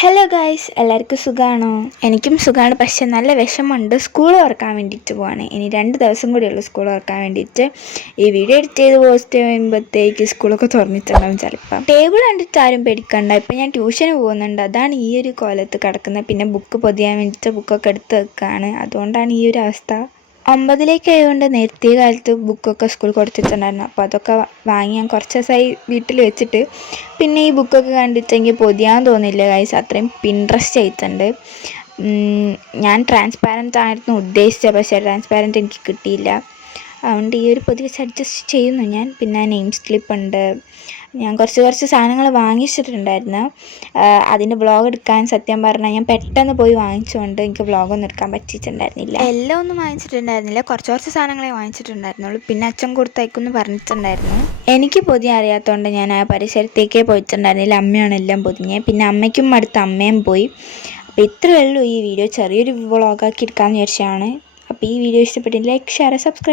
Hello guys, എല്ലാവർക്കും സുഖമാണോ? എനിക്കും സുഖമാണ്. പക്ഷെ നല്ല വിഷമമുണ്ട്. സ്കൂൾ തുറക്കാൻ വേണ്ടിയിട്ട് പോവാണ്. ഇനി 2 ദിവസം കൂടിയുള്ളൂ സ്കൂൾ തുറക്കാൻ വേണ്ടിയിട്ട്. ഈ വീഡിയോ എഡിറ്റ് ചെയ്ത് പോസ്റ്റ് ചെയ്യുമ്പോഴത്തേക്ക് സ്കൂളൊക്കെ തുറന്നിട്ടുണ്ടാവും ചിലപ്പം. ടേബിൾ കണ്ടിട്ട് ആരും പേടിക്കണ്ട. ഇപ്പം ഞാൻ ട്യൂഷന് പോകുന്നുണ്ട്, അതാണ് ഈ ഒരു കോലത്ത് കിടക്കുന്നത്. പിന്നെ ബുക്ക് പൊതിയാൻ വേണ്ടിയിട്ട് ബുക്കൊക്കെ എടുത്ത് വെക്കുകയാണ്, അതുകൊണ്ടാണ് ഈ ഒരു അവസ്ഥ. 9ലേക്ക് ആയതുകൊണ്ട് നേരത്തെ കാലത്ത് ബുക്കൊക്കെ സ്കൂളിൽ കൊടുത്തിട്ടുണ്ടായിരുന്നു. അപ്പോൾ അതൊക്കെ വാങ്ങി ഞാൻ കുറച്ച് ദിവസമായി വീട്ടിൽ വെച്ചിട്ട്. പിന്നെ ഈ ബുക്കൊക്കെ കണ്ടിട്ടെങ്കിൽ പൊതിയാൻ തോന്നില്ല ഗൈസ്, അത്രയും പിൻട്രസ്റ്റ് ആയിട്ടുണ്ട്. ഞാൻ ട്രാൻസ്പാരൻ്റ് ആയിരുന്നു ഉദ്ദേശിച്ചത്, പക്ഷേ ട്രാൻസ്പാരൻ്റ് എനിക്ക് കിട്ടിയില്ല. അതുകൊണ്ട് ഈ ഒരു പൊതി വെച്ച് അഡ്ജസ്റ്റ് ചെയ്യുന്നു ഞാൻ. പിന്നെ നെയിം സ്ലിപ്പ് ഉണ്ട്. ഞാൻ കുറച്ച് സാധനങ്ങൾ വാങ്ങിച്ചിട്ടുണ്ടായിരുന്നു. അതിൻ്റെ വ്ളോഗ് എടുക്കാൻ സത്യം പറഞ്ഞാൽ ഞാൻ പെട്ടെന്ന് പോയി വാങ്ങിച്ചുകൊണ്ട് എനിക്ക് വ്ളോഗൊന്നും എടുക്കാൻ പറ്റിയിട്ടുണ്ടായിരുന്നില്ല. എല്ലാം ഒന്നും വാങ്ങിച്ചിട്ടുണ്ടായിരുന്നില്ല, കുറച്ച് സാധനങ്ങളെ വാങ്ങിച്ചിട്ടുണ്ടായിരുന്നുള്ളൂ. പിന്നെ അച്ഛൻ കൊടുത്തയക്കുമെന്ന് പറഞ്ഞിട്ടുണ്ടായിരുന്നു. എനിക്ക് പൊതിയാൻ അറിയാത്തതുകൊണ്ട് ഞാൻ ആ പരിസരത്തേക്കേ പോയിട്ടുണ്ടായിരുന്നില്ല. അമ്മയാണ് എല്ലാം പൊതിഞ്ഞത്. പിന്നെ അമ്മയ്ക്കും അടുത്ത് അമ്മയും പോയി. അപ്പോൾ ഇത്രയേ ഉള്ളൂ ഈ വീഡിയോ. ചെറിയൊരു വ്ളോഗാക്കി എടുക്കാമെന്ന് വിചാരിച്ചാണ്. അപ്പോൾ ഈ വീഡിയോ ഇഷ്ടപ്പെട്ടില്ല, ലൈക്ക്, ഷെയർ, സബ്സ്ക്രൈബ്.